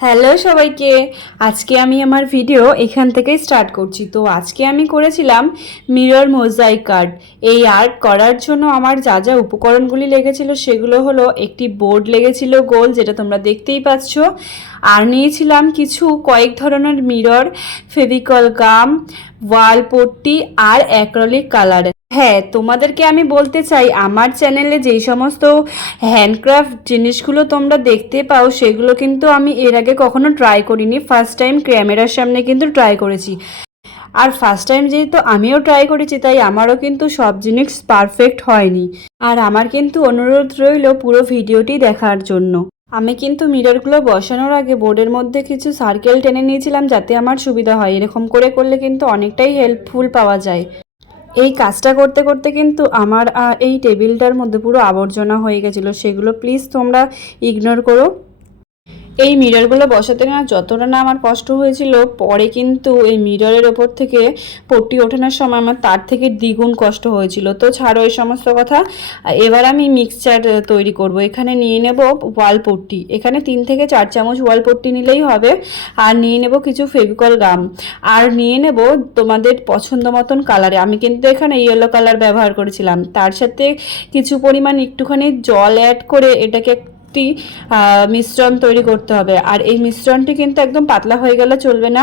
Hello সবাইকে। আজকে আমি আমার ভিডিও এখান থেকেই স্টার্ট করছি। তো আজকে আমি করেছিলাম মিরর মোজাইক আর্ট। এই আর্ট করার জন্য আমার যা যা উপকরণগুলি লেগেছিল সেগুলো হলো একটি বোর্ড লেগেছিল গোল, যেটা তোমরা দেখতেই পাচ্ছ। আর নিয়েছিলাম কিছু কয়েক ধরনের মিরর, ফেভিকল গাম, ওয়াল পট্টি আর অ্যাক্রিলিক কালার। হ্যাঁ, তোমাদেরকে আমি বলতে চাই, আমার চ্যানেলে যেই সমস্ত হ্যান্ডক্রাফট জিনিসগুলো তোমরা দেখতে পাও সেগুলো কিন্তু আমি এর আগে কখনো ট্রাই করিনি। ফার্স্ট টাইম ক্যামেরার সামনে কিন্তু ট্রাই করেছি। আর ফার্স্ট টাইম যেহেতু আমিও ট্রাই করেছি, তাই আমারও কিন্তু সব জিনিস পারফেক্ট হয়নি। আর আমার কিন্তু অনুরোধ রইল পুরো ভিডিওটি দেখার জন্য। আমি কিন্তু মিররগুলো বসানোর আগে বোর্ডের মধ্যে কিছু সার্কেল টেনে নিয়েছিলাম, যাতে আমার সুবিধা হয়। এরকম করে করলে কিন্তু অনেকটাই হেল্পফুল পাওয়া যায়। এই কাজটা করতে করতে কিন্তু আমার এই টেবিলটার মধ্যে পুরো আবর্জনা হয়ে গেছিলো, সেগুলো প্লিজ তোমরা ইগনোর করো। এই মিররগুলো বসাতে না যতটা না আমার কষ্ট হয়েছিল, পরে কিন্তু এই মিররের ওপর থেকে পট্টি ওঠানোর সময় আমার তার থেকে দ্বিগুণ কষ্ট হয়েছিল। তো ছাড়ো এই সমস্ত কথা। এবার আমি মিক্সচার তৈরি করব। এখানে নিয়ে নেব ওয়াল পট্টি। এখানে 3 থেকে 4 চামচ ওয়াল পট্টি নিলেই হবে। আর নিয়ে নেব কিছু ফেভিকল গাম। আর নিয়ে নেব তোমাদের পছন্দ মতন কালারে। আমি কিন্তু এখানে ইয়েলো কালার ব্যবহার করেছিলাম। তার সাথে কিছু পরিমাণ একটুখানি জল অ্যাড করে এটাকে মিশ্রণ তৈরি করতে হবে। আর এই মিশ্রণটি কিন্তু একদম পাতলা হয়ে গেলে চলবে না,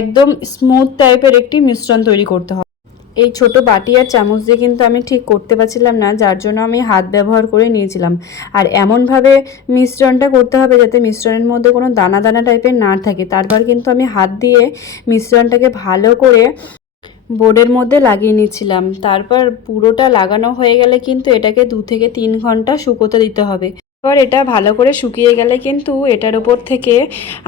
একদম স্মুথ টাইপের একটি মিশ্রণ তৈরি করতে হবে। এই ছোট বাটি আর চামচ দিয়ে কিন্তু আমি ঠিক করতে পারছিলাম না, যার জন্য আমি হাত ব্যবহার করে নিয়েছিলাম। আর এমনভাবে মিশ্রণটা করতে হবে যাতে মিশ্রণের মধ্যে কোনো দানা দানা টাইপের না থাকে। তারপর কিন্তু আমি হাত দিয়ে মিশ্রণটাকে ভালো করে বোর্ডের মধ্যে লাগিয়ে নিচ্ছিলাম। তারপর পুরোটা লাগানো হয়ে গেলে কিন্তু এটাকে 2 থেকে 3 ঘন্টা শুকোতে দিতে হবে। এবার এটা ভালো করে শুকিয়ে গেলে কিন্তু এটার উপর থেকে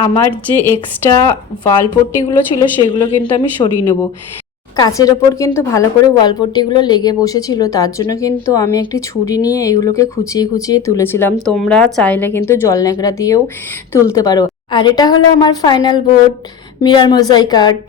আমার যে এক্সট্রা ওয়াল পট্টিগুলো ছিল সেগুলো কিন্তু আমি সরিয়ে নেব। কাচের ওপর কিন্তু ভালো করে ওয়াল পট্টিগুলো লেগে বসেছিল, তার জন্য কিন্তু আমি একটি ছুরি নিয়ে এগুলোকে খুঁচিয়ে খুঁচিয়ে তুলেছিলাম। তোমরা চাইলে কিন্তু জল ন্যাকড়া দিয়েও তুলতে পারো। আর এটা হলো আমার final board, mirror mosaic art.